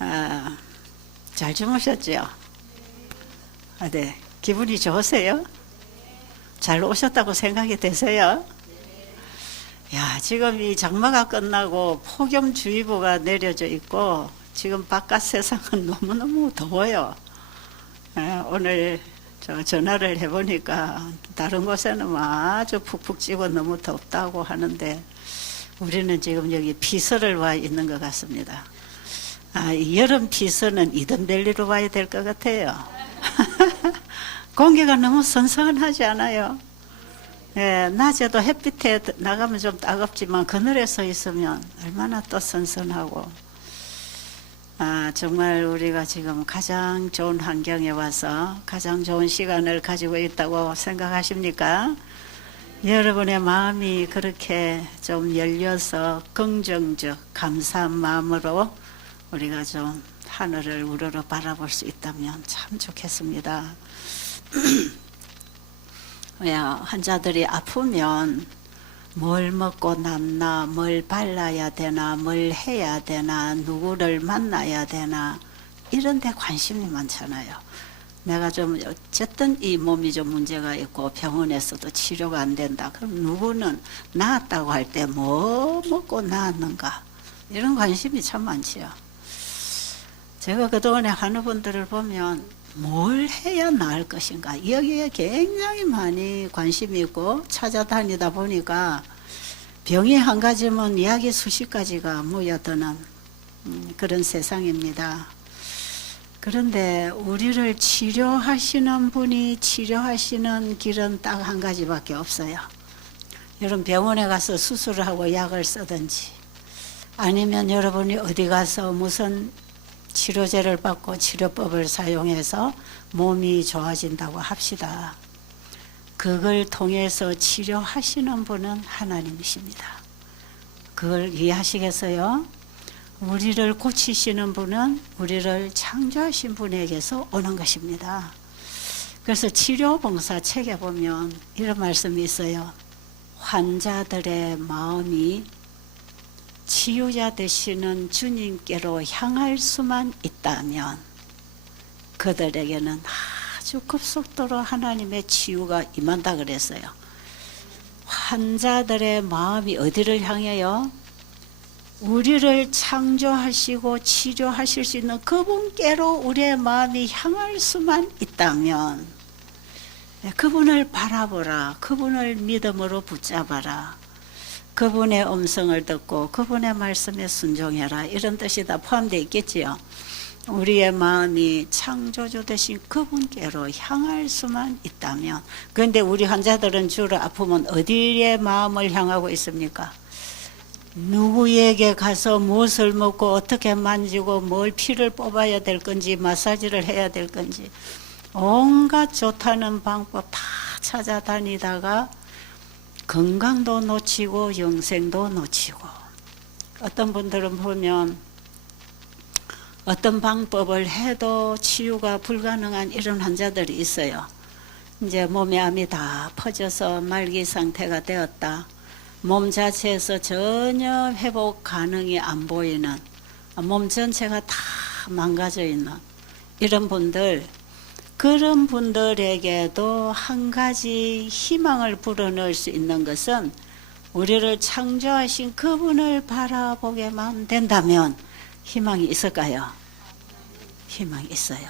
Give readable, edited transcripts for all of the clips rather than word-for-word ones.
아, 잘 주무셨죠? 네. 기분이 좋으세요? 잘 오셨다고 생각이 되세요? 야, 지금 이 장마가 끝나고 폭염주의보가 내려져 있고, 지금 바깥 세상은 너무너무 더워요. 오늘 전화를 해보니까 다른 곳에는 아주 푹푹 찌고 너무 덥다고 하는데, 우리는 지금 여기 피서를 와 있는 것 같습니다. 이 여름 피서는 이든밸리로 와야 될 것 같아요. 공기가 너무 선선하지 않아요? 예, 낮에도 햇빛에 나가면 좀 따갑지만 그늘에 서 있으면 얼마나 또 선선하고. 정말 우리가 지금 가장 좋은 환경에 와서 가장 좋은 시간을 가지고 있다고 생각하십니까? 여러분의 마음이 그렇게 좀 열려서 긍정적, 감사한 마음으로 우리가 좀 하늘을 우러러 바라볼 수 있다면 참 좋겠습니다. 환자들이 아프면 뭘 먹고 남나, 뭘 발라야 되나, 뭘 해야 되나, 누구를 만나야 되나, 이런 데 관심이 많잖아요. 내가 좀 어쨌든 이 몸이 좀 문제가 있고 병원에서도 치료가 안 된다. 그럼 누구는 나았다고 할 때 뭐 먹고 나았는가, 이런 관심이 참 많지요. 제가 그동안에 환우분들을 보면 뭘 해야 나을 것인가, 여기에 굉장히 많이 관심이 있고 찾아다니다 보니까 병이 한 가지면 이야기 수십 가지가 모여드는 그런 세상입니다. 그런데 우리를 치료하시는 분이 치료하시는 길은 딱 한 가지밖에 없어요. 여러분 병원에 가서 수술을 하고 약을 쓰든지, 아니면 여러분이 어디 가서 무슨 치료제를 받고 치료법을 사용해서 몸이 좋아진다고 합시다. 그걸 통해서 치료하시는 분은 하나님이십니다. 그걸 이해하시겠어요? 우리를 고치시는 분은 우리를 창조하신 분에게서 오는 것입니다. 그래서 치료봉사 책에 보면 이런 말씀이 있어요. 환자들의 마음이 치유자 되시는 주님께로 향할 수만 있다면 그들에게는 아주 급속도로 하나님의 치유가 임한다 그랬어요. 환자들의 마음이 어디를 향해요? 우리를 창조하시고 치료하실 수 있는 그분께로 우리의 마음이 향할 수만 있다면 그분을 바라보라. 그분을 믿음으로 붙잡아라. 그분의 음성을 듣고 그분의 말씀에 순종해라, 이런 뜻이 다 포함되어 있겠지요. 우리의 마음이 창조주 되신 그분께로 향할 수만 있다면. 그런데 우리 환자들은 주로 아프면 어디에 마음을 향하고 있습니까? 누구에게 가서 무엇을 먹고 어떻게 만지고 뭘 피를 뽑아야 될 건지, 마사지를 해야 될 건지, 온갖 좋다는 방법 다 찾아다니다가 건강도 놓치고 영생도 놓치고, 어떤 분들은 보면 어떤 방법을 해도 치유가 불가능한 이런 환자들이 있어요. 이제 몸에 암이 다 퍼져서 말기 상태가 되었다. 몸 자체에서 전혀 회복 가능이 안 보이는, 몸 전체가 다 망가져 있는 이런 분들, 그런 분들에게도 한 가지 희망을 불어넣을 수 있는 것은 우리를 창조하신 그분을 바라보게만 된다면 희망이 있을까요? 희망이 있어요.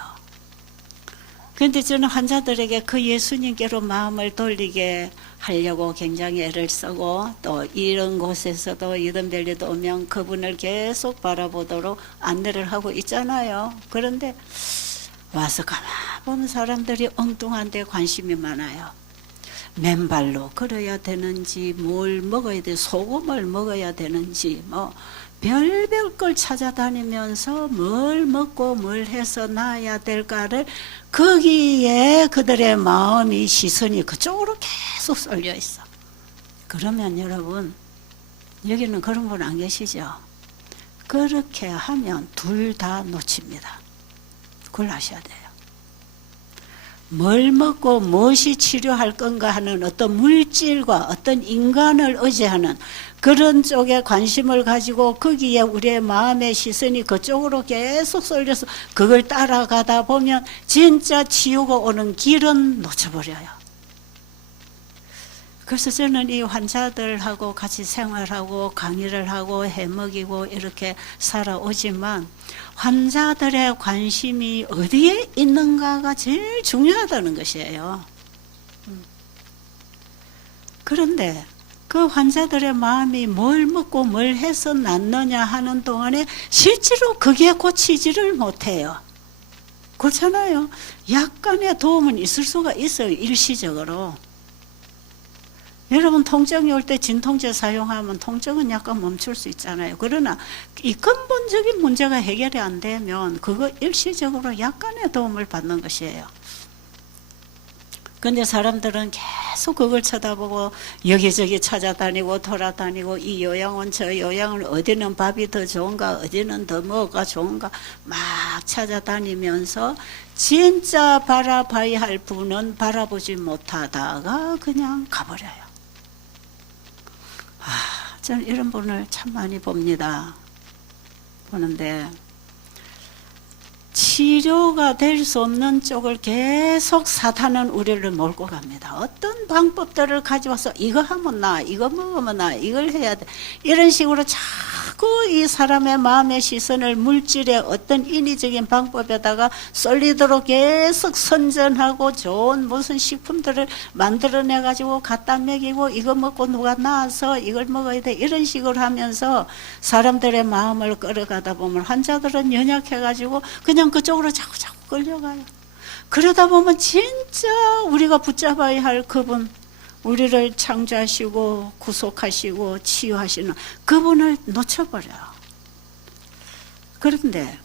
그런데 저는 환자들에게 그 예수님께로 마음을 돌리게 하려고 굉장히 애를 쓰고, 또 이런 곳에서도 이든밸리도 오면 그분을 계속 바라보도록 안내를 하고 있잖아요. 그런데 와서 가만 보면 사람들이 엉뚱한 데 관심이 많아요. 맨발로 걸어야 되는지, 뭘 먹어야 돼, 소금을 먹어야 되는지, 뭐 별별 걸 찾아다니면서 뭘 먹고 뭘 해서 나아야 될까를, 거기에 그들의 마음이, 시선이 그쪽으로 계속 쏠려 있어. 그러면 여러분, 여기는 그런 분 안 계시죠? 그렇게 하면 둘 다 놓칩니다. 그걸 아셔야 돼요. 뭘 먹고 무엇이 치료할 건가 하는 어떤 물질과 어떤 인간을 의지하는 그런 쪽에 관심을 가지고 거기에 우리의 마음의 시선이 그쪽으로 계속 쏠려서 그걸 따라가다 보면 진짜 치유가 오는 길은 놓쳐버려요. 그래서 저는 이 환자들하고 같이 생활하고 강의를 하고 해먹이고 이렇게 살아오지만 환자들의 관심이 어디에 있는가가 제일 중요하다는 것이에요. 그런데 그 환자들의 마음이 뭘 먹고 뭘 해서 낫느냐 하는 동안에 실제로 그게 고치지를 못해요. 그렇잖아요. 약간의 도움은 있을 수가 있어요. 일시적으로. 여러분 통증이 올 때 진통제 사용하면 통증은 약간 멈출 수 있잖아요. 그러나 이 근본적인 문제가 해결이 안 되면 그거 일시적으로 약간의 도움을 받는 것이에요. 근데 사람들은 계속 그걸 쳐다보고 여기저기 찾아다니고 돌아다니고 이 요양원 저 요양원 어디는 밥이 더 좋은가 어디는 더 뭐가 좋은가 막 찾아다니면서 진짜 바라봐야 할 분은 바라보지 못하다가 그냥 가버려요. 저는 이런 분을 참 많이 봅니다. 보는데 치료가 될 수 없는 쪽을 계속 사탄은 우리를 몰고 갑니다. 어떤 방법들을 가져와서 이거 하면 나, 이거 먹으면 나, 이걸 해야 돼. 이런 식으로 자꾸 이 사람의 마음의 시선을 물질의 어떤 인위적인 방법에다가 쏠리도록 계속 선전하고 좋은 무슨 식품들을 만들어내가지고 갖다 먹이고 이거 먹고 누가 나와서 이걸 먹어야 돼. 이런 식으로 하면서 사람들의 마음을 끌어가다 보면 환자들은 연약해가지고 그냥 그쪽으로 자꾸 끌려가요. 그러다 보면 진짜 우리가 붙잡아야 할 그분, 우리를 창조하시고 구속하시고 치유하시는 그분을 놓쳐버려요. 그런데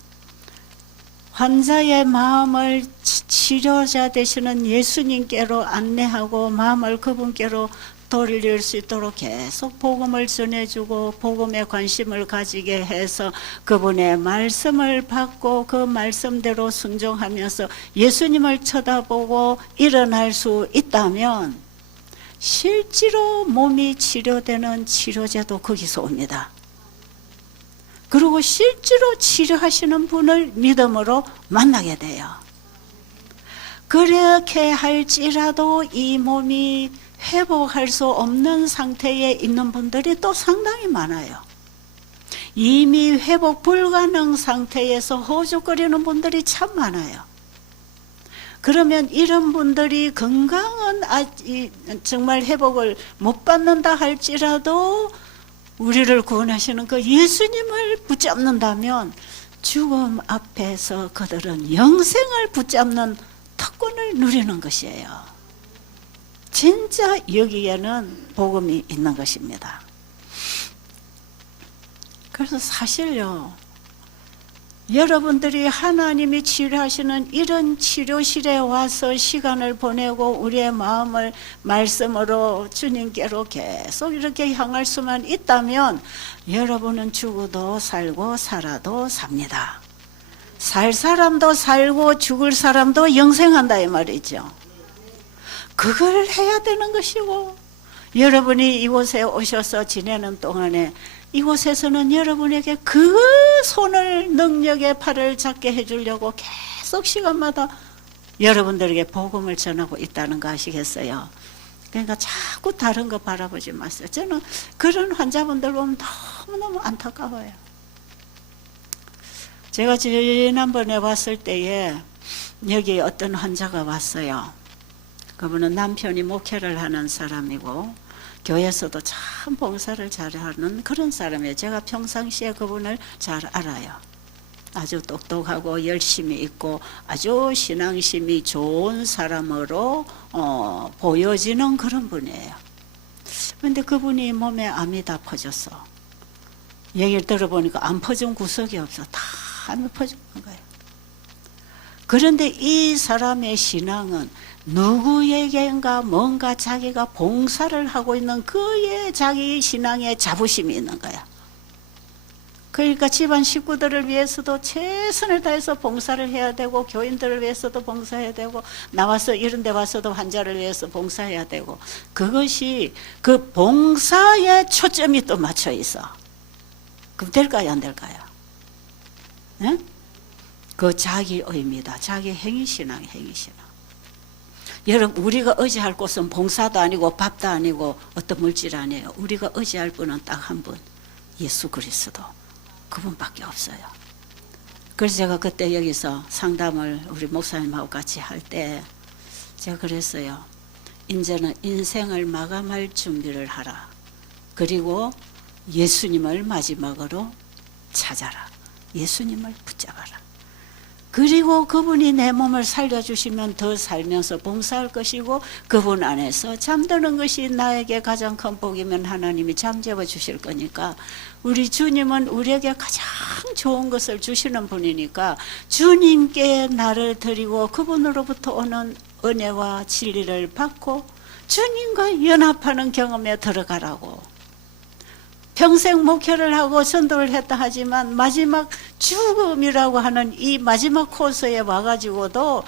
환자의 마음을 치료자 되시는 예수님께로 안내하고 마음을 그분께로 돌릴 수 있도록 계속 복음을 전해주고 복음에 관심을 가지게 해서 그분의 말씀을 받고 그 말씀대로 순종하면서 예수님을 쳐다보고 일어날 수 있다면 실제로 몸이 치료되는 치료제도 거기서 옵니다. 그리고 실제로 치료하시는 분을 믿음으로 만나게 돼요. 그렇게 할지라도 이 몸이 회복할 수 없는 상태에 있는 분들이 또 상당히 많아요. 이미 회복 불가능 상태에서 허우적거리는 분들이 참 많아요. 그러면 이런 분들이 건강은 정말 회복을 못 받는다 할지라도 우리를 구원하시는 그 예수님을 붙잡는다면 죽음 앞에서 그들은 영생을 붙잡는 특권을 누리는 것이에요. 진짜 여기에는 복음이 있는 것입니다. 그래서 사실요, 여러분들이 하나님이 치료하시는 이런 치료실에 와서 시간을 보내고 우리의 마음을 말씀으로 주님께로 계속 이렇게 향할 수만 있다면 여러분은 죽어도 살고 살아도 삽니다. 살 사람도 살고 죽을 사람도 영생한다 이 말이죠. 그걸 해야 되는 것이고 여러분이 이곳에 오셔서 지내는 동안에 이곳에서는 여러분에게 그 손을 능력의 팔을 잡게 해주려고 계속 시간마다 여러분들에게 복음을 전하고 있다는 거 아시겠어요? 그러니까 자꾸 다른 거 바라보지 마세요. 저는 그런 환자분들 보면 너무너무 안타까워요. 제가 지난번에 왔을 때에 여기 어떤 환자가 왔어요. 그분은 남편이 목회를 하는 사람이고 교회에서도 참 봉사를 잘하는 그런 사람이에요. 제가 평상시에 그분을 잘 알아요. 아주 똑똑하고 열심히 있고 아주 신앙심이 좋은 사람으로 보여지는 그런 분이에요. 그런데 그분이 몸에 암이 다 퍼졌어. 얘기를 들어보니까 안 퍼진 구석이 없어. 다 암이 퍼진 거예요. 그런데 이 사람의 신앙은 누구에게인가 뭔가 자기가 봉사를 하고 있는 그의 자기 신앙에 자부심이 있는 거야. 그러니까 집안 식구들을 위해서도 최선을 다해서 봉사를 해야 되고, 교인들을 위해서도 봉사해야 되고, 나와서 이런 데 와서도 환자를 위해서 봉사해야 되고, 그것이 그 봉사에 초점이 또 맞춰 있어. 그럼 될까요, 안 될까요? 네? 그 자기 의미다. 자기 행위신앙, 행위신앙. 여러분, 우리가 의지할 곳은 봉사도 아니고 밥도 아니고 어떤 물질 아니에요. 우리가 의지할 분은 딱 한 분, 예수 그리스도. 그분밖에 없어요. 그래서 제가 그때 여기서 상담을 우리 목사님하고 같이 할 때 제가 그랬어요. 이제는 인생을 마감할 준비를 하라. 그리고 예수님을 마지막으로 찾아라. 예수님을 붙잡아라. 그리고 그분이 내 몸을 살려주시면 더 살면서 봉사할 것이고, 그분 안에서 잠드는 것이 나에게 가장 큰 복이면 하나님이 잠재워 주실 거니까, 우리 주님은 우리에게 가장 좋은 것을 주시는 분이니까 주님께 나를 드리고 그분으로부터 오는 은혜와 진리를 받고 주님과 연합하는 경험에 들어가라고. 평생 목회를 하고 전도를 했다 하지만 마지막 죽음이라고 하는 이 마지막 코스에 와가지고도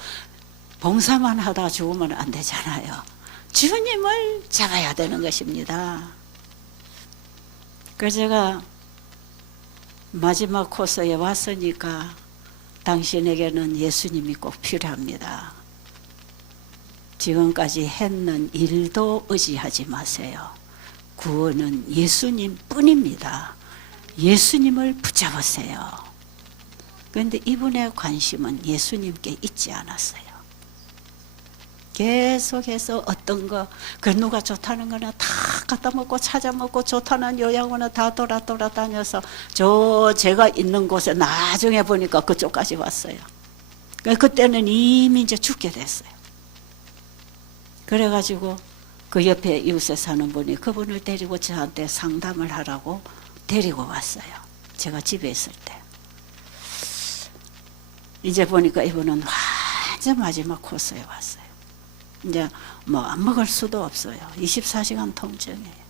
봉사만 하다 죽으면 안 되잖아요. 주님을 잡아야 되는 것입니다. 그래서 제가 마지막 코스에 왔으니까 당신에게는 예수님이 꼭 필요합니다. 지금까지 했는 일도 의지하지 마세요. 구원은 예수님 뿐입니다. 예수님을 붙잡으세요. 그런데 이분의 관심은 예수님께 있지 않았어요. 계속해서 어떤 거, 그 누가 좋다는 거는 다 갖다 먹고 찾아 먹고, 좋다는 요양원은 다 돌아다녀서 제가 있는 곳에 나중에 보니까 그쪽까지 왔어요. 그때는 이미 이제 죽게 됐어요. 그래가지고 그 옆에 이웃에 사는 분이 그분을 데리고 저한테 상담을 하라고 데리고 왔어요. 제가 집에 있을 때. 이제 보니까 이분은 완전 마지막 코스에 왔어요. 이제 뭐 안 먹을 수도 없어요. 24시간 통증이에요.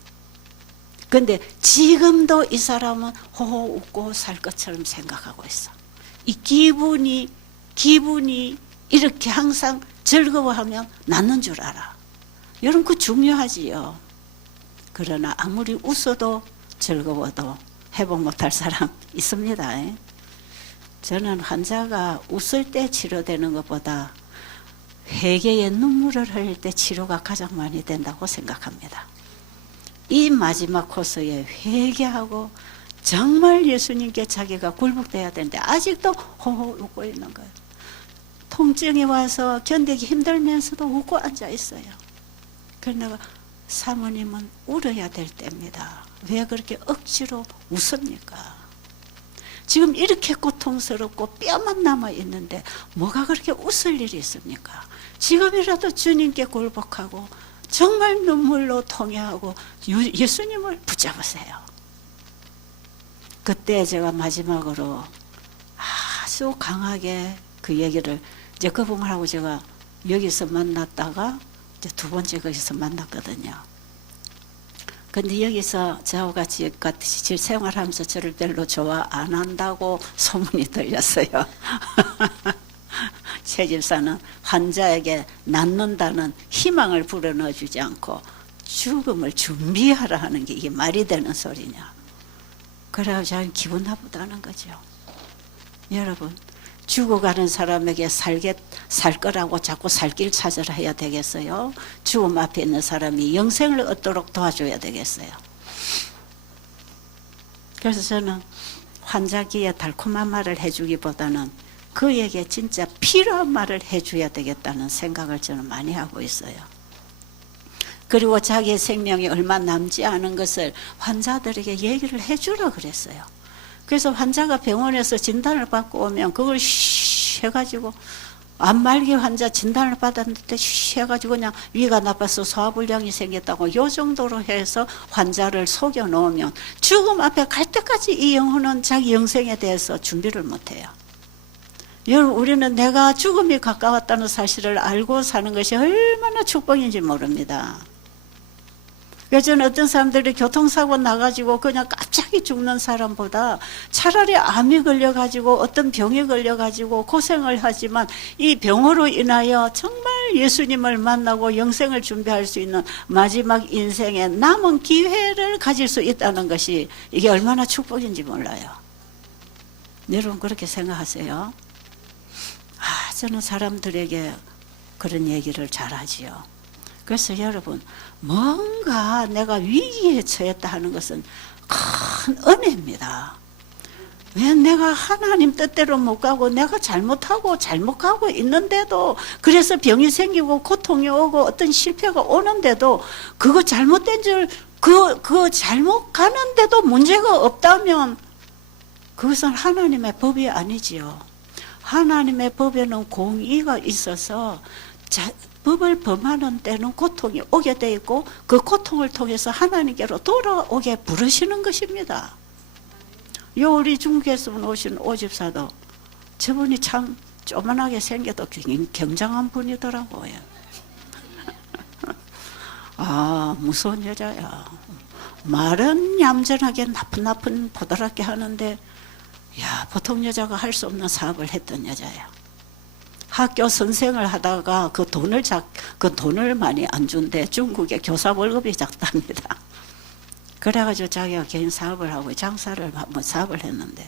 근데 지금도 이 사람은 호호 웃고 살 것처럼 생각하고 있어. 이 기분이 이렇게 항상 즐거워하면 낫는 줄 알아. 여러분, 그 중요하지요. 그러나 아무리 웃어도 즐거워도 회복 못할 사람 있습니다. 저는 환자가 웃을 때 치료되는 것보다 회개의 눈물을 흘릴 때 치료가 가장 많이 된다고 생각합니다. 이 마지막 코스에 회개하고 정말 예수님께 자기가 굴복돼야 되는데 아직도 호호 웃고 있는 거예요. 통증이 와서 견디기 힘들면서도 웃고 앉아 있어요. 그래서 내가, 사모님은 울어야 될 때입니다. 왜 그렇게 억지로 웃습니까? 지금 이렇게 고통스럽고 뼈만 남아 있는데 뭐가 그렇게 웃을 일이 있습니까? 지금이라도 주님께 굴복하고 정말 눈물로 통회하고 예수님을 붙잡으세요. 그때 제가 마지막으로 아주 강하게 그 얘기를, 이제 그분하고 제가 여기서 만났다가 이제 두 번째 거기서 만났거든요. 근데 여기서 저하고 같이 생활하면서 저를 별로 좋아 안 한다고 소문이 들렸어요. 최 집사는 환자에게 낫는다는 희망을 불어넣어 주지 않고 죽음을 준비하라 하는 게 이게 말이 되는 소리냐. 그래서 저는 기분 나쁘다는 거죠. 여러분, 죽어가는 사람에게 살 거라고 자꾸 살 길 찾으라 해야 되겠어요? 죽음 앞에 있는 사람이 영생을 얻도록 도와줘야 되겠어요? 그래서 저는 환자기에 달콤한 말을 해주기보다는 그에게 진짜 필요한 말을 해줘야 되겠다는 생각을 저는 많이 하고 있어요. 그리고 자기의 생명이 얼마 남지 않은 것을 환자들에게 얘기를 해주라 그랬어요. 그래서 환자가 병원에서 진단을 받고 오면 그걸 쉬 해가지고, 암말기 환자 진단을 받았는데 쉬 해가지고 그냥 위가 나빠서 소화불량이 생겼다고 요 정도로 해서 환자를 속여 놓으면 죽음 앞에 갈 때까지 이 영혼은 자기 영생에 대해서 준비를 못해요. 여러분, 우리는 내가 죽음이 가까웠다는 사실을 알고 사는 것이 얼마나 축복인지 모릅니다. 그래서 저는 어떤 사람들이 교통사고 나가지고 그냥 갑자기 죽는 사람보다 차라리 암이 걸려가지고 어떤 병에 걸려가지고 고생을 하지만 이 병으로 인하여 정말 예수님을 만나고 영생을 준비할 수 있는 마지막 인생의 남은 기회를 가질 수 있다는 것이 이게 얼마나 축복인지 몰라요. 여러분 그렇게 생각하세요? 저는 사람들에게 그런 얘기를 잘하지요. 그래서 여러분 뭔가 내가 위기에 처했다 하는 것은 큰 은혜입니다. 왜 내가 하나님 뜻대로 못 가고 내가 잘못하고 잘못 가고 있는데도 그래서 병이 생기고 고통이 오고 어떤 실패가 오는데도 그거 잘못된 줄 그 잘못 가는데도 문제가 없다면 그것은 하나님의 법이 아니지요. 하나님의 법에는 공의가 있어서 법을 범하는 때는 고통이 오게 돼 있고 그 고통을 통해서 하나님께로 돌아오게 부르시는 것입니다. 우리 중국에서 오신 오집사도 저분이 참 조만하게 생겨도 굉장한 분이더라고요. 무서운 여자야. 말은 얌전하게 나쁜 보드랍게 하는데 보통 여자가 할 수 없는 사업을 했던 여자야. 학교 선생을 하다가 그 돈을 많이 안 준대. 중국의 교사 월급이 작답니다. 그래가지고 자기가 개인 사업을 하고 장사를 한번 사업을 했는데,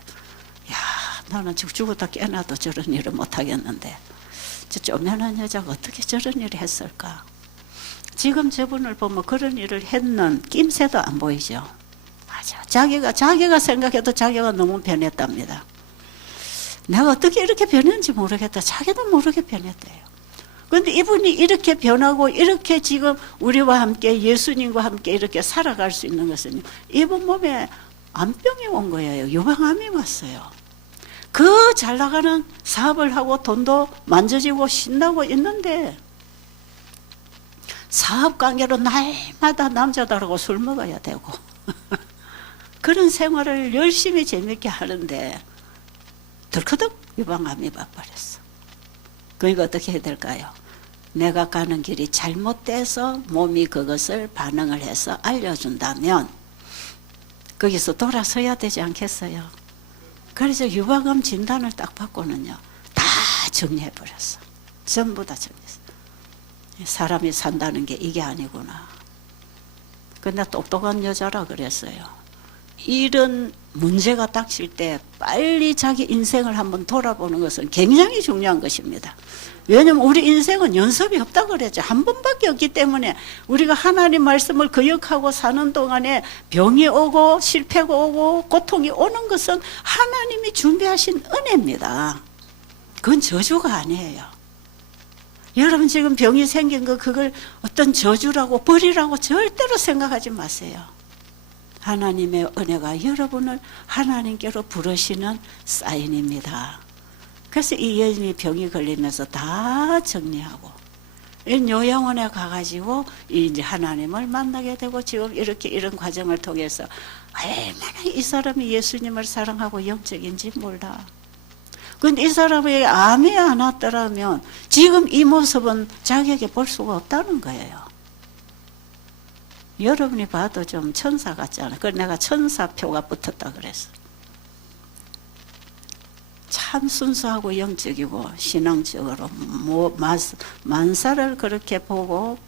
나는 죽었다 깨어나도 저런 일을 못 하겠는데, 저 쪼매난 여자가 어떻게 저런 일을 했을까? 지금 저분을 보면 그런 일을 했는 낌새도 안 보이죠. 맞아. 자기가 생각해도 자기가 너무 변했답니다. 내가 어떻게 이렇게 변했는지 모르겠다. 자기도 모르게 변했대요. 그런데 이분이 이렇게 변하고 이렇게 지금 우리와 함께 예수님과 함께 이렇게 살아갈 수 있는 것은 이분 몸에 암병이 온 거예요. 유방암이 왔어요. 그 잘 나가는 사업을 하고 돈도 만져지고 신나고 있는데 사업 관계로 날마다 남자들하고 술 먹어야 되고 그런 생활을 열심히 재밌게 하는데 덜커덕 유방암이 와버렸어. 그러니까 어떻게 해야 될까요? 내가 가는 길이 잘못돼서 몸이 그것을 반응을 해서 알려준다면 거기서 돌아서야 되지 않겠어요? 그래서 유방암 진단을 딱 받고는요 다 정리해버렸어. 전부 다 정리했어. 사람이 산다는 게 이게 아니구나. 근데 똑똑한 여자라 그랬어요. 이런 문제가 닥칠 때 빨리 자기 인생을 한번 돌아보는 것은 굉장히 중요한 것입니다. 왜냐하면 우리 인생은 연습이 없다고 그랬죠. 한 번밖에 없기 때문에 우리가 하나님 말씀을 거역하고 사는 동안에 병이 오고 실패가 오고 고통이 오는 것은 하나님이 준비하신 은혜입니다. 그건 저주가 아니에요. 여러분 지금 병이 생긴 거 그걸 어떤 저주라고 벌이라고 절대로 생각하지 마세요. 하나님의 은혜가 여러분을 하나님께로 부르시는 사인입니다. 그래서 이 여인이 병이 걸리면서 다 정리하고 요양원에 가가지고 이제 하나님을 만나게 되고 지금 이렇게 이런 과정을 통해서 얼마나 이 사람이 예수님을 사랑하고 영적인지 몰라. 그런데 이 사람이 암이 안 왔더라면 지금 이 모습은 자기에게 볼 수가 없다는 거예요. 여러분이 봐도 좀 천사 같지 않아? 그래서 내가 천사표가 붙었다 그랬어. 참 순수하고 영적이고 신앙적으로 만사를 그렇게 보고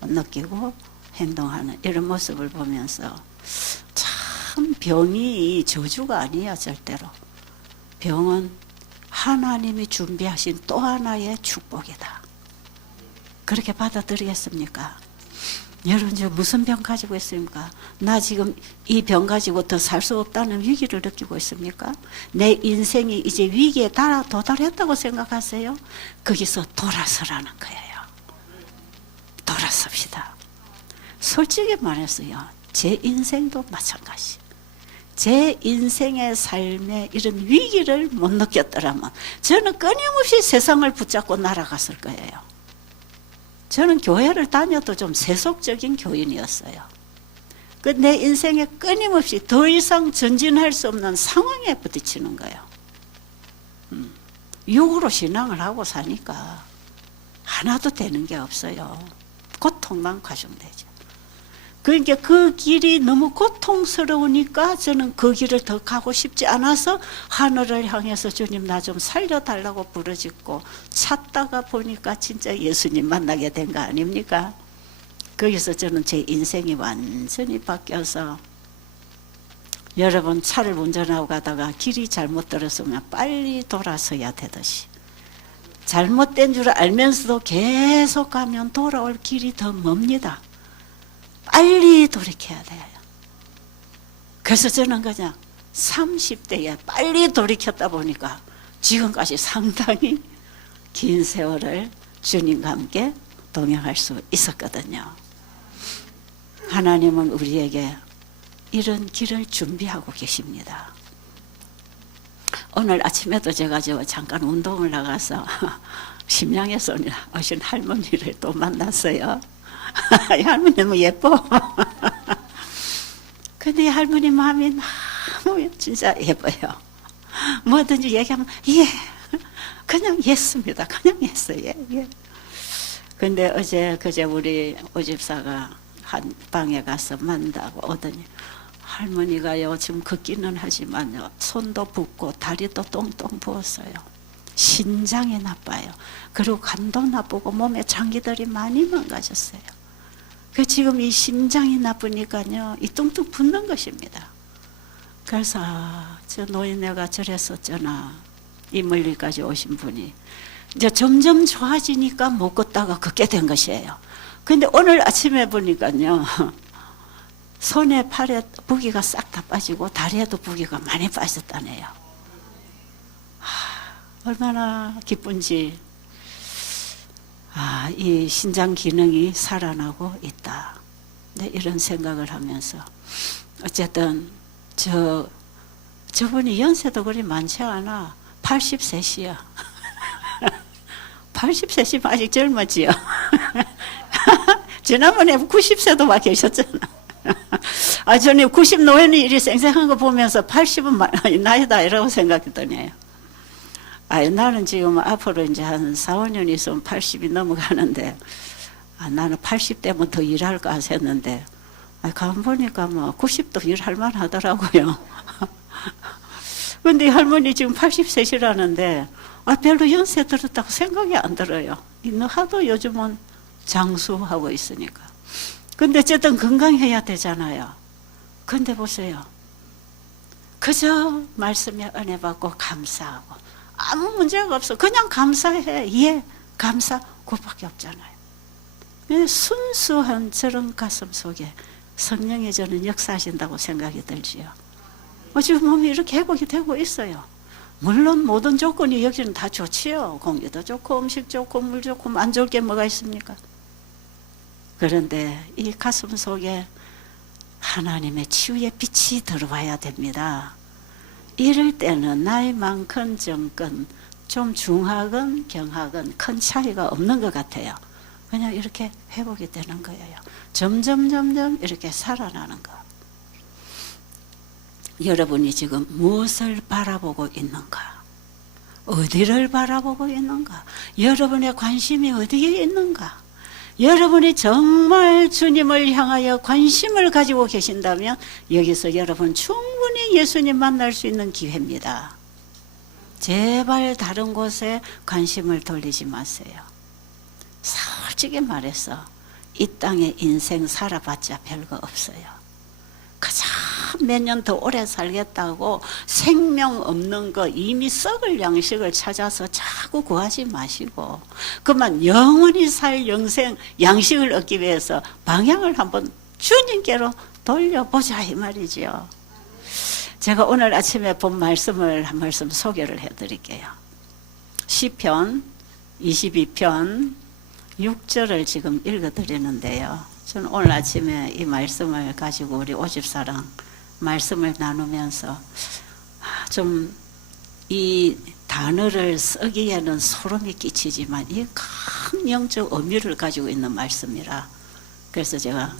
느끼고 행동하는 이런 모습을 보면서 참 병이 저주가 아니야 절대로. 병은 하나님이 준비하신 또 하나의 축복이다. 그렇게 받아들이겠습니까? 여러분 지금 무슨 병 가지고 있습니까? 나 지금 이 병 가지고 더 살 수 없다는 위기를 느끼고 있습니까? 내 인생이 이제 위기에 도달했다고 생각하세요? 거기서 돌아서라는 거예요. 돌아섭시다. 솔직히 말해서요. 제 인생도 마찬가지. 제 인생의 삶에 이런 위기를 못 느꼈더라면 저는 끊임없이 세상을 붙잡고 날아갔을 거예요. 저는 교회를 다녀도 좀 세속적인 교인이었어요. 내 인생에 끊임없이 더 이상 전진할 수 없는 상황에 부딪히는 거예요. 육으로 신앙을 하고 사니까 하나도 되는 게 없어요. 고통만 가중되죠. 그러니까 그 길이 너무 고통스러우니까 저는 그 길을 더 가고 싶지 않아서 하늘을 향해서 주님 나 좀 살려달라고 부르짖고 찾다가 보니까 진짜 예수님 만나게 된 거 아닙니까? 거기서 저는 제 인생이 완전히 바뀌어서 여러분 차를 운전하고 가다가 길이 잘못 들었으면 빨리 돌아서야 되듯이 잘못된 줄 알면서도 계속 가면 돌아올 길이 더 멉니다. 빨리 돌이켜야 돼요. 그래서 저는 그냥 30대에 빨리 돌이켰다 보니까 지금까지 상당히 긴 세월을 주님과 함께 동행할 수 있었거든요. 하나님은 우리에게 이런 길을 준비하고 계십니다. 오늘 아침에도 제가 잠깐 운동을 나가서 심양에서 오신 할머니를 또 만났어요. 할머니 너무 예뻐. 근데 할머니 마음이 너무 진짜 예뻐요. 뭐든지 얘기하면 예, 그냥 예습니다. 그냥 했어요. 예. 근데 그제 우리 오집사가 한 방에 가서 만나고 오더니 할머니가요 지금 걷기는 하지만요 손도 붓고 다리도 똥똥 부었어요. 신장이 나빠요. 그리고 간도 나쁘고 몸에 장기들이 많이 망가졌어요. 그 지금 이 심장이 나쁘니까요 이 뚱뚱 붓는 것입니다. 그래서 저 노인네가 저랬었잖아. 이 멀리까지 오신 분이 이제 점점 좋아지니까 못 걷다가 걷게 된 것이에요. 근데 오늘 아침에 보니까요 손에 팔에 부기가 싹 다 빠지고 다리에도 부기가 많이 빠졌다네요. 얼마나 기쁜지. 이 신장 기능이 살아나고 있다. 네, 이런 생각을 하면서 어쨌든 저분이 연세도 그리 많지 않아. 80세시야. 80세시면 아직 젊었지요. 지난번에 90세도 막 계셨잖아. 저는 90 노인이 이리 쌩쌩한 거 보면서 80은 나이다 이라고 생각했더니 나는 지금 앞으로 이제 한 4, 5년 있으면 80이 넘어가는데 나는 80대면 더 일할까 했는데 가만 보니까 뭐 90도 일할 만하더라고요. 근데 할머니 지금 80세시라는데 별로 연세 들었다고 생각이 안 들어요. 하도 요즘은 장수하고 있으니까. 근데 어쨌든 건강해야 되잖아요. 근데 보세요. 그저 말씀에 은혜 받고 감사하고 아무 문제가 없어. 그냥 감사해. 예, 감사. 그것밖에 없잖아요. 순수한 저런 가슴 속에 성령이 저는 역사하신다고 생각이 들지요. 지금 몸이 이렇게 회복이 되고 있어요. 물론 모든 조건이 여기는 다 좋지요. 공기도 좋고 음식 좋고 물 좋고 안 좋을 게 뭐가 있습니까? 그런데 이 가슴 속에 하나님의 치유의 빛이 들어와야 됩니다. 이럴 때는 나이만큼 정권 좀 중하건 경하건 큰 차이가 없는 것 같아요. 그냥 이렇게 회복이 되는 거예요. 점점 이렇게 살아나는 거. 여러분이 지금 무엇을 바라보고 있는가? 어디를 바라보고 있는가? 여러분의 관심이 어디에 있는가? 여러분이 정말 주님을 향하여 관심을 가지고 계신다면 여기서 여러분 충분히 예수님 만날 수 있는 기회입니다. 제발 다른 곳에 관심을 돌리지 마세요. 솔직히 말해서 이 땅에 인생 살아봤자 별거 없어요. 가장 몇 년 더 오래 살겠다고 생명 없는 거 이미 썩을 양식을 찾아서 자꾸 구하지 마시고 그만 영원히 살 영생 양식을 얻기 위해서 방향을 한번 주님께로 돌려보자 이 말이죠. 제가 오늘 아침에 본 말씀을 한 말씀 소개를 해드릴게요. 시편 22편 6절을 지금 읽어드리는데요. 저는 오늘 아침에 이 말씀을 가지고 우리 오집사랑 말씀을 나누면서 좀 이 단어를 쓰기에는 소름이 끼치지만 이 큰 영적 의미를 가지고 있는 말씀이라 그래서 제가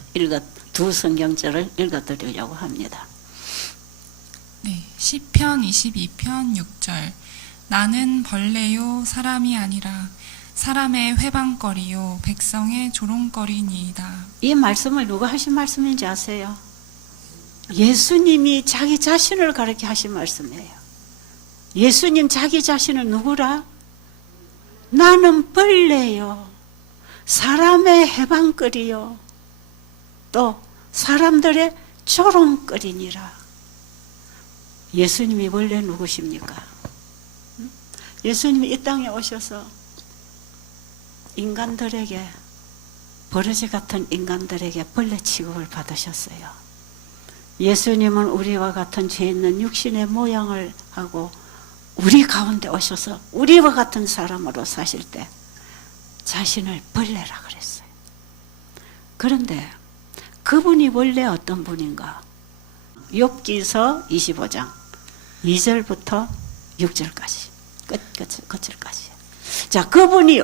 두 성경절을 읽어드리려고 합니다. 네, 시편 22편 6절 나는 벌레요 사람이 아니라 사람의 회방거리요 백성의 조롱거리니이다. 이 말씀을 누가 하신 말씀인지 아세요? 예수님이 자기 자신을 가르쳐 하신 말씀이에요. 예수님 자기 자신을 누구라? 나는 벌레요. 사람의 해방거리요. 또 사람들의 조롱거리니라. 예수님이 원래 누구십니까? 예수님이 이 땅에 오셔서 인간들에게, 버러지 같은 인간들에게 벌레 취급을 받으셨어요. 예수님은 우리와 같은 죄 있는 육신의 모양을 하고 우리 가운데 오셔서 우리와 같은 사람으로 사실 때 자신을 벌레라 그랬어요. 그런데 그분이 원래 어떤 분인가? 욥기서 25장 2절부터 6절까지 끝절까지. 자, 그분이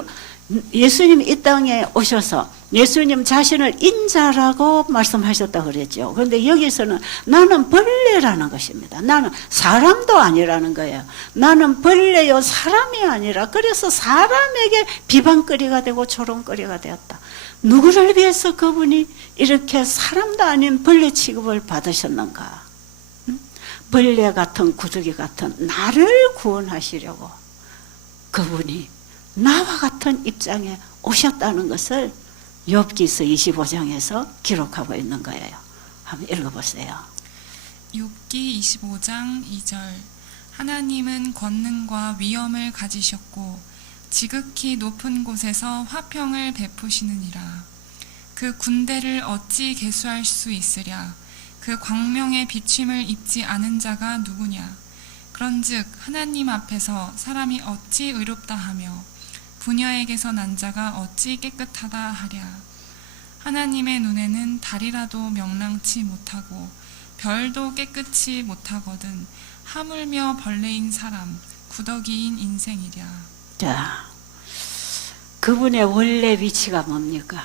예수님 이 땅에 오셔서 예수님 자신을 인자라고 말씀하셨다 그랬죠. 그런데 여기서는 나는 벌레라는 것입니다. 나는 사람도 아니라는 거예요. 나는 벌레요 사람이 아니라, 그래서 사람에게 비방거리가 되고 조롱거리가 되었다. 누구를 위해서 그분이 이렇게 사람도 아닌 벌레 취급을 받으셨는가? 벌레 같은 구더기 같은 나를 구원하시려고 그분이 나와 같은 입장에 오셨다는 것을 욥기서 25장에서 기록하고 있는 거예요. 한번 읽어보세요. 욥기 25장 2절. 하나님은 권능과 위엄을 가지셨고 지극히 높은 곳에서 화평을 베푸시느니라. 그 군대를 어찌 계수할 수 있으랴. 그 광명의 비침을 입지 않은 자가 누구냐. 그런즉 하나님 앞에서 사람이 어찌 의롭다 하며 부녀에게서 난 자가 어찌 깨끗하다 하랴. 하나님의 눈에는 달이라도 명랑치 못하고 별도 깨끗이 못하거든 하물며 벌레인 사람 구더기인 인생이랴. 자, 그분의 원래 위치가 뭡니까?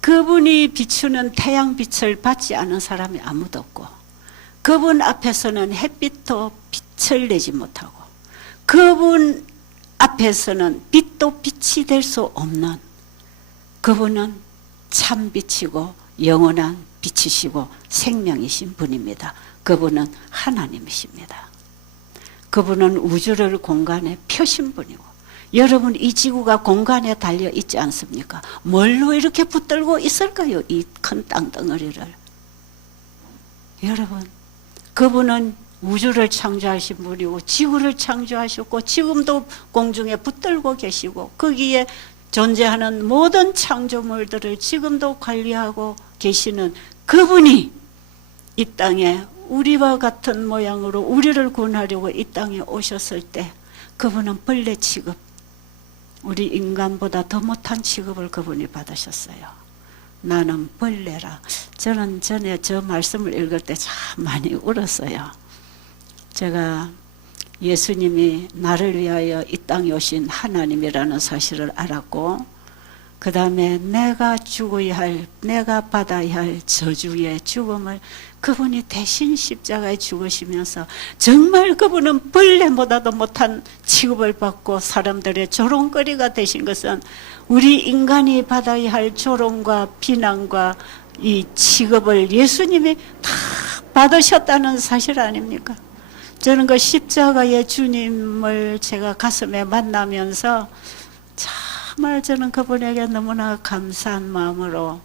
그분이 비추는 태양빛을 받지 않은 사람이 아무도 없고, 그분 앞에서는 햇빛도 빛을 내지 못하고, 그분 앞에서는 빛도 빛이 될 수 없는, 그분은 참 빛이고 영원한 빛이시고 생명이신 분입니다. 그분은 하나님이십니다. 그분은 우주를 공간에 펴신 분이고, 여러분 이 지구가 공간에 달려 있지 않습니까? 뭘로 이렇게 붙들고 있을까요? 이 큰 땅덩어리를. 여러분, 그분은 우주를 창조하신 분이고 지구를 창조하셨고 지금도 공중에 붙들고 계시고 거기에 존재하는 모든 창조물들을 지금도 관리하고 계시는 그분이 이 땅에 우리와 같은 모양으로 우리를 구원하려고 이 땅에 오셨을 때 그분은 벌레 취급, 우리 인간보다 더 못한 취급을 그분이 받으셨어요. 나는 벌레라. 저는 전에 저 말씀을 읽을 때 참 많이 울었어요. 제가 예수님이 나를 위하여 이 땅에 오신 하나님이라는 사실을 알았고, 그 다음에 내가 죽어야 할, 내가 받아야 할 저주의 죽음을 그분이 대신 십자가에 죽으시면서 정말 그분은 벌레보다도 못한 취급을 받고 사람들의 조롱거리가 되신 것은 우리 인간이 받아야 할 조롱과 비난과 이 취급을 예수님이 다 받으셨다는 사실 아닙니까? 저는 그 십자가의 주님을 제가 가슴에 만나면서 정말 저는 그분에게 너무나 감사한 마음으로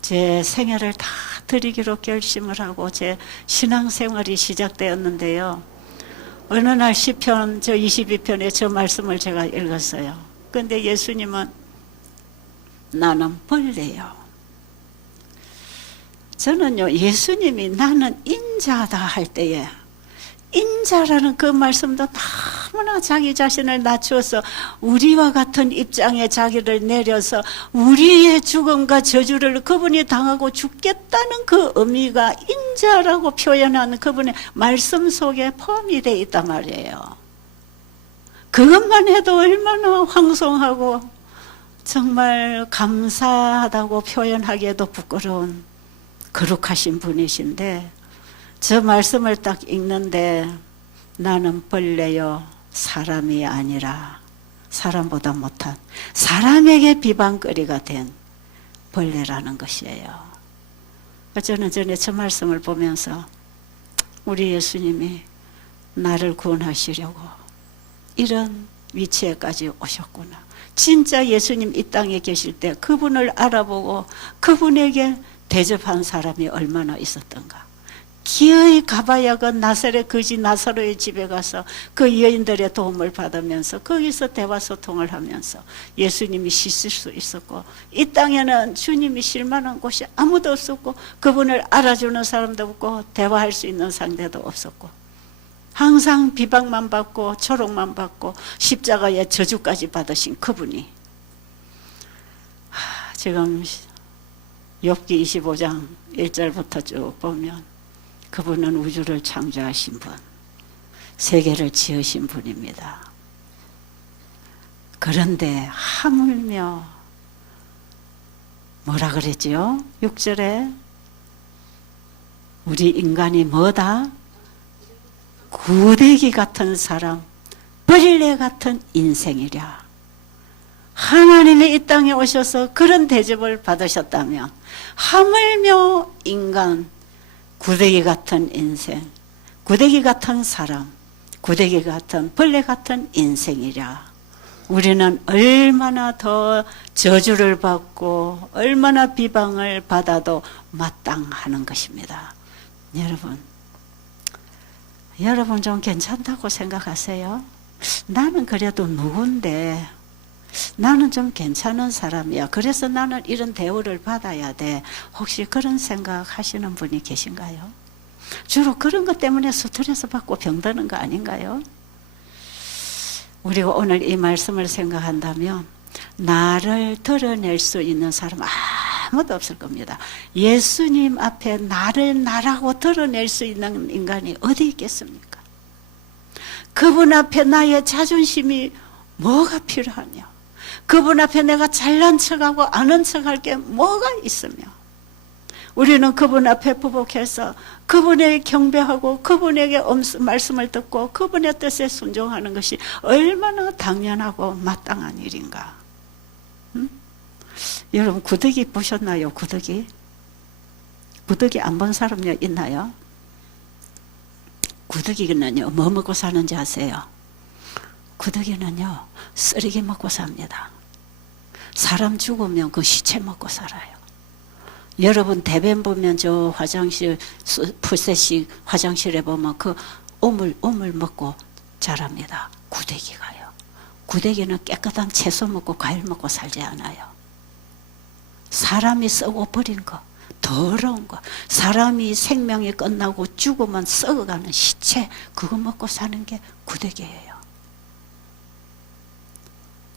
제 생애를 다 드리기로 결심을 하고 제 신앙생활이 시작되었는데요. 어느 날 시편 저 22편에 저 말씀을 제가 읽었어요. 그런데 예수님은 나는 벌레요. 저는요, 예수님이 나는 인자다 할 때에 인자라는 그 말씀도 너무나 자기 자신을 낮추어서 우리와 같은 입장에 자기를 내려서 우리의 죽음과 저주를 그분이 당하고 죽겠다는 그 의미가 인자라고 표현하는 그분의 말씀 속에 포함이 되어 있단 말이에요. 그것만 해도 얼마나 황송하고 정말 감사하다고 표현하기에도 부끄러운 거룩하신 분이신데, 저 말씀을 딱 읽는데 나는 벌레요 사람이 아니라 사람보다 못한, 사람에게 비방거리가 된 벌레라는 것이에요. 저는 전에 저 말씀을 보면서 우리 예수님이 나를 구원하시려고 이런 위치에까지 오셨구나. 진짜 예수님 이 땅에 계실 때 그분을 알아보고 그분에게 대접한 사람이 얼마나 있었던가. 기어이 가봐야 그 나사렛 거지 나사로의 집에 가서 그 여인들의 도움을 받으면서 거기서 대화 소통을 하면서 예수님이 씻을 수 있었고, 이 땅에는 주님이 쉴 만한 곳이 아무도 없었고 그분을 알아주는 사람도 없고 대화할 수 있는 상대도 없었고, 항상 비방만 받고 조롱만 받고 십자가의 저주까지 받으신 그분이 지금 욥기 25장 1절부터 쭉 보면 그분은 우주를 창조하신 분, 세계를 지으신 분입니다. 그런데 하물며 뭐라 그랬지요? 6절에 우리 인간이 뭐다? 구데기 같은 사람, 벌레 같은 인생이랴. 하나님이 이 땅에 오셔서 그런 대접을 받으셨다면 하물며 인간, 구데기 같은 인생, 구데기 같은 사람, 구데기 같은 벌레 같은 인생이랴. 우리는 얼마나 더 저주를 받고 얼마나 비방을 받아도 마땅하는 것입니다. 여러분 좀 괜찮다고 생각하세요? 나는 그래도 누군데, 나는 좀 괜찮은 사람이야. 그래서 나는 이런 대우를 받아야 돼. 혹시 그런 생각하시는 분이 계신가요? 주로 그런 것 때문에 스트레스 받고 병드는 거 아닌가요? 우리가 오늘 이 말씀을 생각한다면 나를 드러낼 수 있는 사람 아무도 없을 겁니다. 예수님 앞에 나를 나라고 드러낼 수 있는 인간이 어디 있겠습니까? 그분 앞에 나의 자존심이 뭐가 필요하냐? 그분 앞에 내가 잘난 척하고 아는 척할 게 뭐가 있으며, 우리는 그분 앞에 부복해서 그분에게 경배하고 그분에게 말씀을 듣고 그분의 뜻에 순종하는 것이 얼마나 당연하고 마땅한 일인가. 여러분 구더기 보셨나요? 구더기 안 본 사람 있나요? 구더기는요 뭐 먹고 사는지 아세요? 구더기는요 쓰레기 먹고 삽니다. 사람 죽으면 그 시체 먹고 살아요. 여러분 대변 보면 저 화장실 푸세식 화장실에 보면 그 오물 먹고 자랍니다. 구더기가요. 구더기는 깨끗한 채소 먹고 과일 먹고 살지 않아요. 사람이 썩어 버린 거, 더러운 거, 사람이 생명이 끝나고 죽으면 썩어가는 시체, 그거 먹고 사는 게 구더기예요.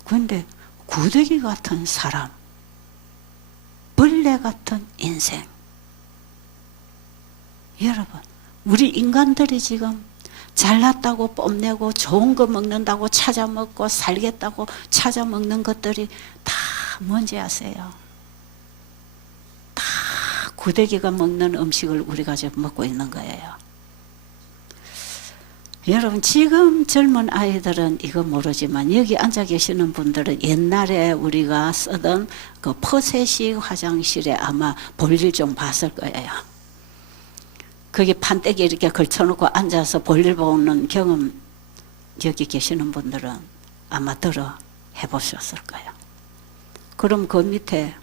그런데 구더기 같은 사람, 벌레 같은 인생, 여러분 우리 인간들이 지금 잘났다고 뽐내고 좋은 거 먹는다고 찾아 먹고 살겠다고 찾아 먹는 것들이 다 뭔지 아세요? 다 구더기가 먹는 음식을 우리가 지금 먹고 있는 거예요. 여러분 지금 젊은 아이들은 이거 모르지만 여기 앉아 계시는 분들은 옛날에 우리가 쓰던 그 퍼세식 화장실에 아마 볼일 좀 봤을 거예요. 거기 판때기 이렇게 걸쳐놓고 앉아서 볼일 보는 경험 여기 계시는 분들은 아마 들어 해보셨을 거예요. 그럼 그 밑에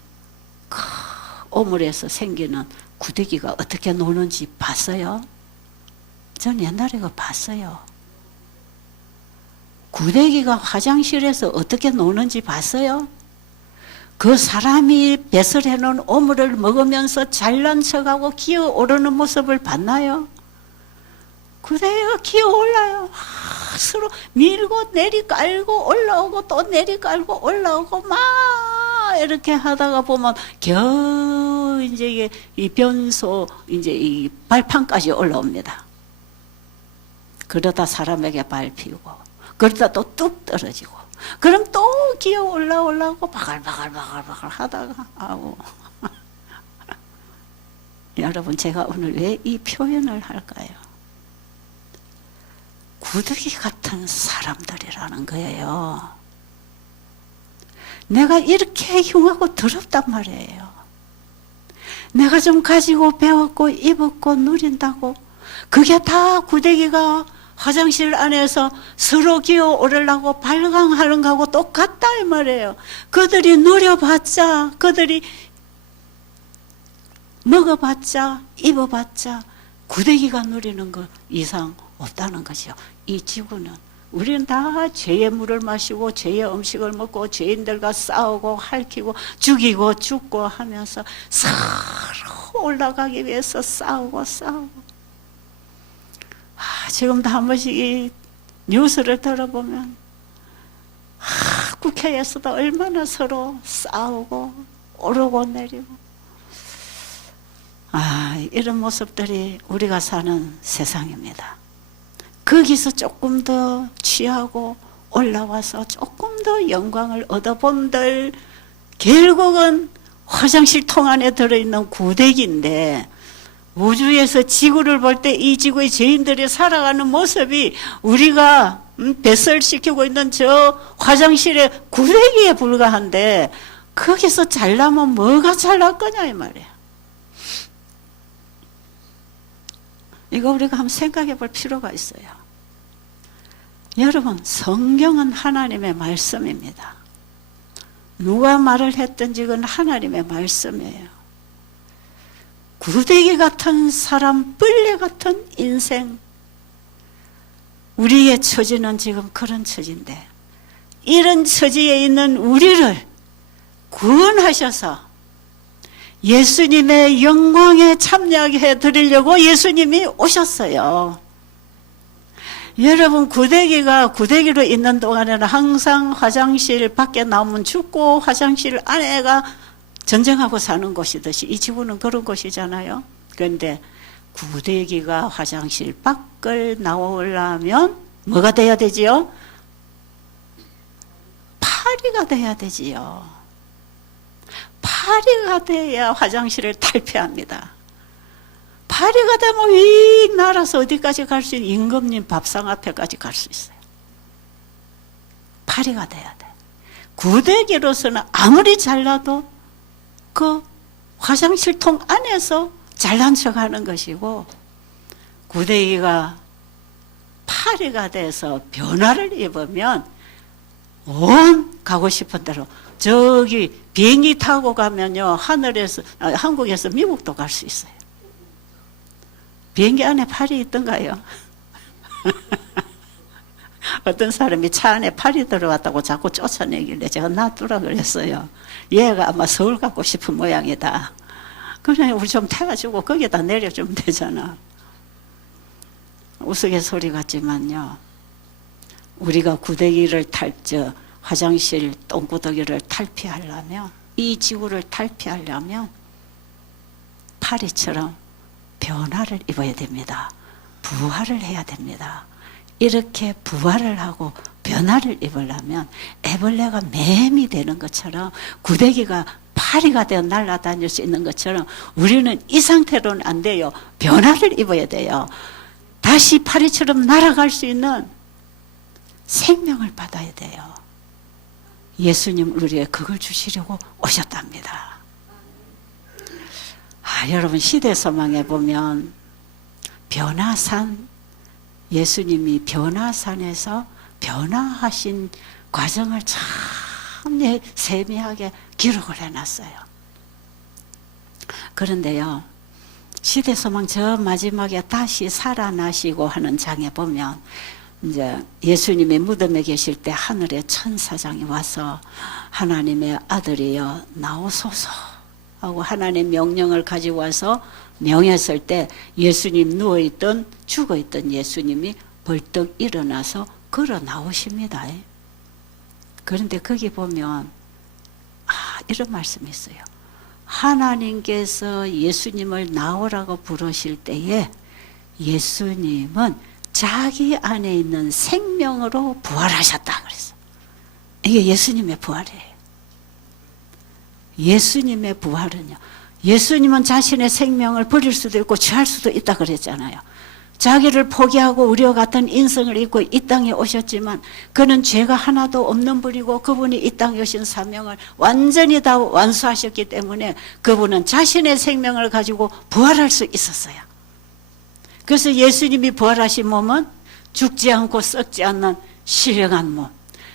오물에서 생기는 구더기가 어떻게 노는지 봤어요? 전 옛날에 그거 봤어요. 구더기가 화장실에서 어떻게 노는지 봤어요? 그 사람이 배설해놓은 오물을 먹으면서 잘난 척하고 기어오르는 모습을 봤나요? 구더기가 기어올라요. 서로 밀고 내리깔고 올라오고 또 내리깔고 올라오고 막 이렇게 하다가 보면 겨우 이제 이 변소 이제 이 발판까지 올라옵니다. 그러다 사람에게 밟히고, 그러다 또 뚝 떨어지고, 그럼 또 기어 올라오려고 바글바글 하다가, 아우. 여러분, 제가 오늘 왜 이 표현을 할까요? 구더기 같은 사람들이라는 거예요. 내가 이렇게 흉하고 더럽단 말이에요. 내가 좀 가지고 배웠고 입었고 누린다고 그게 다 구데기가 화장실 안에서 서로 기어오르려고 발광하는 거하고 똑같다 이 말이에요. 그들이 누려봤자, 그들이 먹어봤자, 입어봤자 구데기가 누리는 것 이상 없다는 거죠. 이 지구는. 우리는 다 죄의 물을 마시고 죄의 음식을 먹고 죄인들과 싸우고 핥히고 죽이고 죽고 하면서 서로 올라가기 위해서 싸우고. 지금도 한 번씩 이 뉴스를 들어보면 국회에서도 얼마나 서로 싸우고 오르고 내리고 이런 모습들이 우리가 사는 세상입니다. 거기서 조금 더 취하고 올라와서 조금 더 영광을 얻어본들 결국은 화장실 통 안에 들어있는 구데기인데 우주에서 지구를 볼 때 이 지구의 죄인들이 살아가는 모습이 우리가 배설시키고 있는 저 화장실의 구데기에 불과한데 거기서 잘나면 뭐가 잘날 거냐 이 말이야. 이거 우리가 한번 생각해 볼 필요가 있어요. 여러분, 성경은 하나님의 말씀입니다. 누가 말을 했든지 그건 하나님의 말씀이에요. 구데기 같은 사람, 뿔레 같은 인생, 우리의 처지는 지금 그런 처지인데 이런 처지에 있는 우리를 구원하셔서 예수님의 영광에 참여해 드리려고 예수님이 오셨어요. 여러분, 구데기로 있는 동안에는 항상 화장실 밖에 나오면 죽고 화장실 안에가 전쟁하고 사는 곳이듯이 이 지구는 그런 곳이잖아요. 그런데 구데기가 화장실 밖을 나오려면 뭐가 돼야 되지요? 파리가 돼야 되지요. 파리가 돼야 화장실을 탈피합니다. 파리가 되면 휙 날아서 어디까지 갈 수 있는 임금님 밥상 앞에까지 갈 수 있어요. 파리가 돼야 돼. 구데기로서는 아무리 잘나도 그 화장실 통 안에서 잘난 척하는 것이고 구데기가 파리가 돼서 변화를 입으면 온 가고 싶은 대로 저기 비행기 타고 가면요 하늘에서 한국에서 미국도 갈 수 있어요. 비행기 안에 팔이 있던가요? 어떤 사람이 차 안에 팔이 들어왔다고 자꾸 쫓아내길래 제가 놔두라 그랬어요. 얘가 아마 서울 가고 싶은 모양이다. 그냥 우리 좀 태워주고 거기다 내려주면 되잖아. 우스갯소리 같지만요. 우리가 구데기를 화장실 똥구더기를 탈피하려면 이 지구를 탈피하려면 파리처럼 변화를 입어야 됩니다. 부활을 해야 됩니다. 이렇게 부활을 하고 변화를 입으려면 애벌레가 뱀이 되는 것처럼 구데기가 파리가 되어 날아다닐 수 있는 것처럼 우리는 이 상태로는 안 돼요. 변화를 입어야 돼요. 다시 파리처럼 날아갈 수 있는 생명을 받아야 돼요. 예수님 우리에게 그걸 주시려고 오셨답니다. 여러분, 시대소망에 보면 변화산, 예수님이 변화산에서 변화하신 과정을 참 세미하게 기록을 해놨어요. 그런데요, 시대소망 저 마지막에 다시 살아나시고 하는 장에 보면 이제 예수님이 무덤에 계실 때 하늘의 천사장이 와서 하나님의 아들이여 나오소서 하고 하나님의 명령을 가지고 와서 명했을 때 예수님 누워있던 죽어있던 예수님이 벌떡 일어나서 걸어 나오십니다. 그런데 거기 보면 이런 말씀이 있어요. 하나님께서 예수님을 나오라고 부르실 때에 예수님은 자기 안에 있는 생명으로 부활하셨다 그랬어. 이게 예수님의 부활이에요. 예수님의 부활은요, 예수님은 자신의 생명을 버릴 수도 있고 취할 수도 있다 그랬잖아요. 자기를 포기하고 우리와 같은 인성을 입고 이 땅에 오셨지만 그는 죄가 하나도 없는 분이고 그분이 이 땅에 오신 사명을 완전히 다 완수하셨기 때문에 그분은 자신의 생명을 가지고 부활할 수 있었어요. 그래서 예수님이 부활하신 몸은 죽지 않고 썩지 않는 신령한 몸,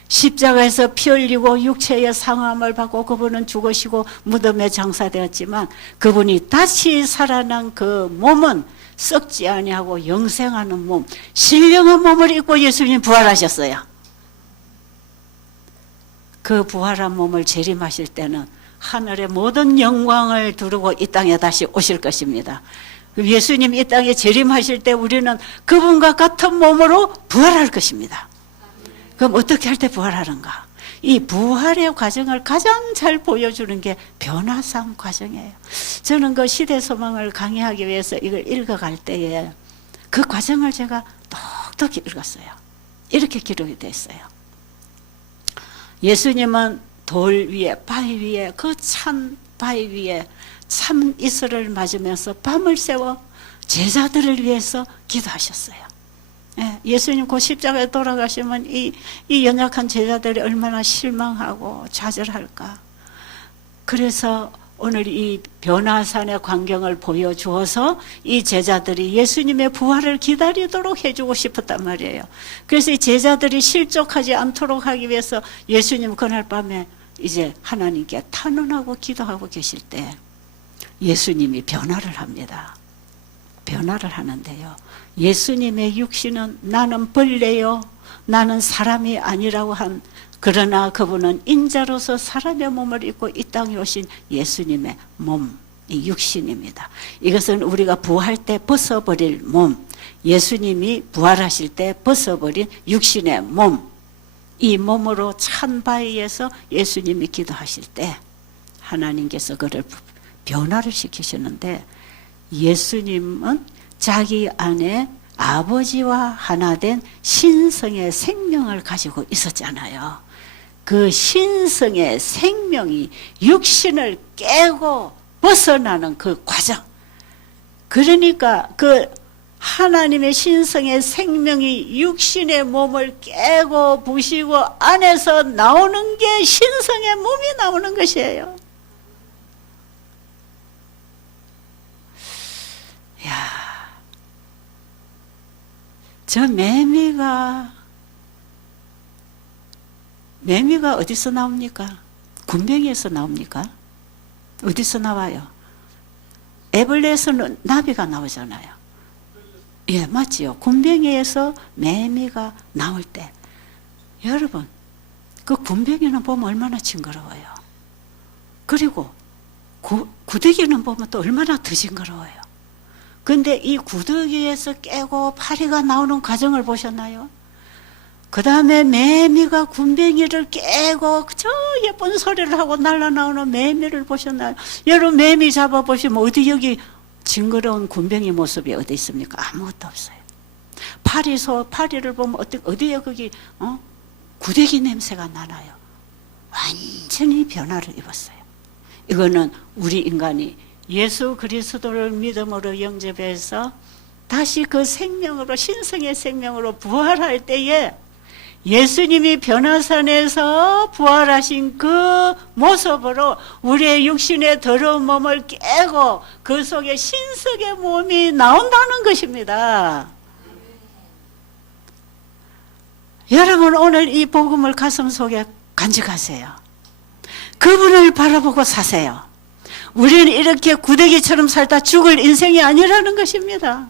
십자가에서 피 흘리고 육체의 상함을 받고 그분은 죽으시고 무덤에 장사되었지만 그분이 다시 살아난 그 몸은 썩지 아니하고 영생하는 몸, 신령한 몸을 입고 예수님 부활하셨어요. 그 부활한 몸을 재림하실 때는 하늘의 모든 영광을 두르고 이 땅에 다시 오실 것입니다. 예수님 이 땅에 재림하실 때 우리는 그분과 같은 몸으로 부활할 것입니다. 그럼 어떻게 할 때 부활하는가? 이 부활의 과정을 가장 잘 보여주는 게 변화산 과정이에요. 저는 그 시대소망을 강의하기 위해서 이걸 읽어갈 때에 그 과정을 제가 똑똑히 읽었어요. 이렇게 기록이 됐어요. 예수님은 돌 위에, 바위 위에, 그 찬 바위 위에 참 이슬을 맞으면서 밤을 새워 제자들을 위해서 기도하셨어요. 예수님 그 십자가에 돌아가시면 이 연약한 제자들이 얼마나 실망하고 좌절할까. 그래서 오늘 이 변화산의 광경을 보여주어서 이 제자들이 예수님의 부활을 기다리도록 해주고 싶었단 말이에요. 그래서 이 제자들이 실족하지 않도록 하기 위해서 예수님 그날 밤에 이제 하나님께 탄원하고 기도하고 계실 때 예수님이 변화를 합니다. 변화를 하는데요. 예수님의 육신은 나는 벌레요, 나는 사람이 아니라고 한, 그러나 그분은 인자로서 사람의 몸을 입고 이 땅에 오신 예수님의 몸, 이 육신입니다. 이것은 우리가 부활할 때 벗어버릴 몸, 예수님이 부활하실 때 벗어버린 육신의 몸, 이 몸으로 찬 바위에서 예수님이 기도하실 때 하나님께서 그를 변화를 시키시는데 예수님은 자기 안에 아버지와 하나 된 신성의 생명을 가지고 있었잖아요. 그 신성의 생명이 육신을 깨고 벗어나는 그 과정. 그러니까 그 하나님의 신성의 생명이 육신의 몸을 깨고 부시고 안에서 나오는 게 신성의 몸이 나오는 것이에요. 야, 저 매미가 어디서 나옵니까? 군뱅이에서 나옵니까? 어디서 나와요? 애벌레에서는 나비가 나오잖아요. 예, 맞지요. 군뱅이에서 매미가 나올 때 여러분 그 군뱅이는 보면 얼마나 징그러워요. 그리고 구더기는 보면 또 얼마나 더 징그러워요. 근데 이 구더기에서 깨고 파리가 나오는 과정을 보셨나요? 그 다음에 매미가 군뱅이를 깨고 저 예쁜 소리를 하고 날아나오는 매미를 보셨나요? 여러분 매미 잡아보시면 어디 여기 징그러운 군뱅이 모습이 어디 있습니까? 아무것도 없어요. 파리를 보면 어디에 거기 구더기 냄새가 나나요? 완전히 변화를 입었어요. 이거는 우리 인간이 예수 그리스도를 믿음으로 영접해서 다시 그 생명으로 신성의 생명으로 부활할 때에 예수님이 변화산에서 부활하신 그 모습으로 우리의 육신의 더러운 몸을 깨고 그 속에 신성의 몸이 나온다는 것입니다. 여러분 오늘 이 복음을 가슴속에 간직하세요. 그분을 바라보고 사세요. 우리는 이렇게 구더기처럼 살다 죽을 인생이 아니라는 것입니다.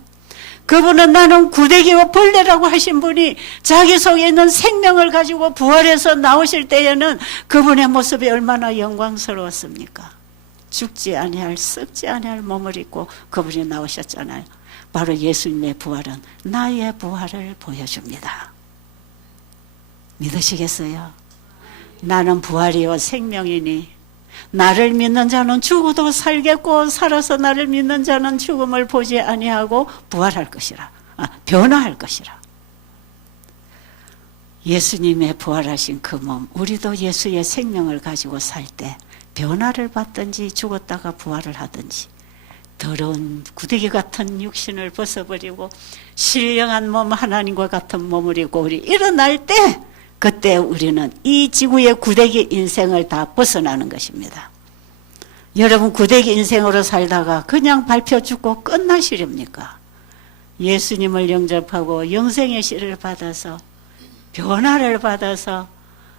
그분은 나는 구더기와 벌레라고 하신 분이 자기 속에 있는 생명을 가지고 부활해서 나오실 때에는 그분의 모습이 얼마나 영광스러웠습니까? 죽지 아니할 썩지 아니할 몸을 입고 그분이 나오셨잖아요. 바로 예수님의 부활은 나의 부활을 보여줍니다. 믿으시겠어요? 나는 부활이요 생명이니 나를 믿는 자는 죽어도 살겠고 살아서 나를 믿는 자는 죽음을 보지 아니하고 부활할 것이라. 변화할 것이라. 예수님의 부활하신 그 몸, 우리도 예수의 생명을 가지고 살 때 변화를 받든지 죽었다가 부활을 하든지 더러운 구데기 같은 육신을 벗어버리고 신령한 몸 하나님과 같은 몸을 입고 우리 일어날 때 그때 우리는 이 지구의 구데기 인생을 다 벗어나는 것입니다. 여러분 구데기 인생으로 살다가 그냥 밟혀 죽고 끝나시렵니까? 예수님을 영접하고 영생의 씨를 받아서 변화를 받아서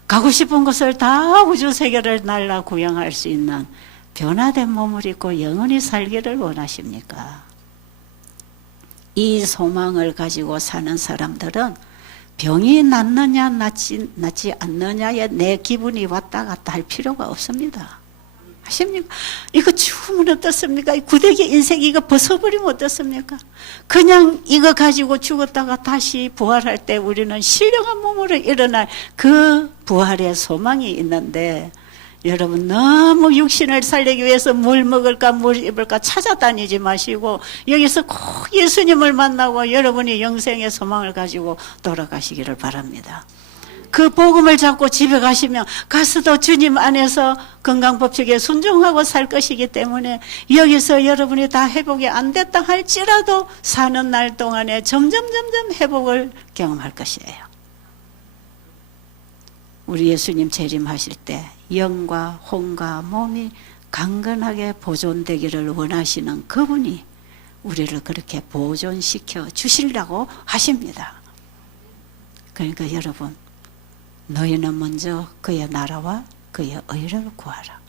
가고 싶은 곳을 다 우주 세계를 날라 구경할 수 있는 변화된 몸을 입고 영원히 살기를 원하십니까? 이 소망을 가지고 사는 사람들은 병이 낫느냐 낫지 않느냐에 내 기분이 왔다 갔다 할 필요가 없습니다. 아십니까? 이거 죽으면 어떻습니까? 이 구데기 인생 이거 벗어버리면 어떻습니까? 그냥 이거 가지고 죽었다가 다시 부활할 때 우리는 신령한 몸으로 일어날 그 부활의 소망이 있는데 여러분 너무 육신을 살리기 위해서 뭘 먹을까 뭘 입을까 찾아다니지 마시고 여기서 꼭 예수님을 만나고 여러분이 영생의 소망을 가지고 돌아가시기를 바랍니다. 그 복음을 잡고 집에 가시면 가서도 주님 안에서 건강법칙에 순종하고 살 것이기 때문에 여기서 여러분이 다 회복이 안 됐다 할지라도 사는 날 동안에 점점 회복을 경험할 것이에요. 우리 예수님 재림하실 때 영과 혼과 몸이 강건하게 보존되기를 원하시는 그분이 우리를 그렇게 보존시켜 주시려고 하십니다. 그러니까 여러분 너희는 먼저 그의 나라와 그의 의를 구하라.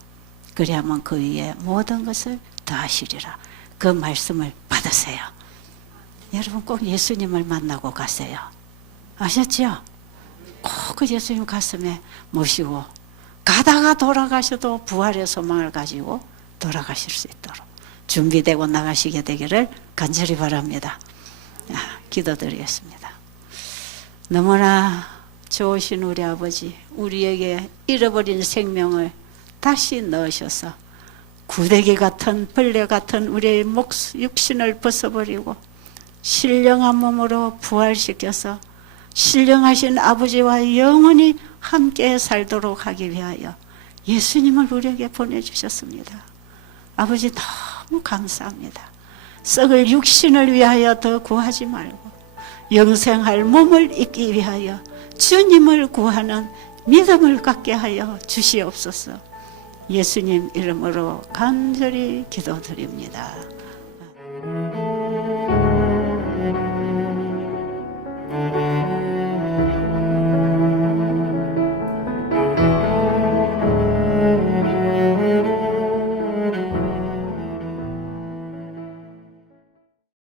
그래야만 그 위에 모든 것을 더하시리라. 그 말씀을 받으세요. 여러분 꼭 예수님을 만나고 가세요. 아셨죠? 꼭 그 예수님 가슴에 모시고 가다가 돌아가셔도 부활의 소망을 가지고 돌아가실 수 있도록 준비되고 나가시게 되기를 간절히 바랍니다. 기도드리겠습니다. 너무나 좋으신 우리 아버지, 우리에게 잃어버린 생명을 다시 넣으셔서 구데기 같은 벌레 같은 우리의 육신을 벗어버리고 신령한 몸으로 부활시켜서 신령하신 아버지와 영원히 함께 살도록 하기 위하여 예수님을 우리에게 보내주셨습니다. 아버지 너무 감사합니다. 썩을 육신을 위하여 더 구하지 말고 영생할 몸을 입기 위하여 주님을 구하는 믿음을 갖게 하여 주시옵소서. 예수님 이름으로 간절히 기도드립니다.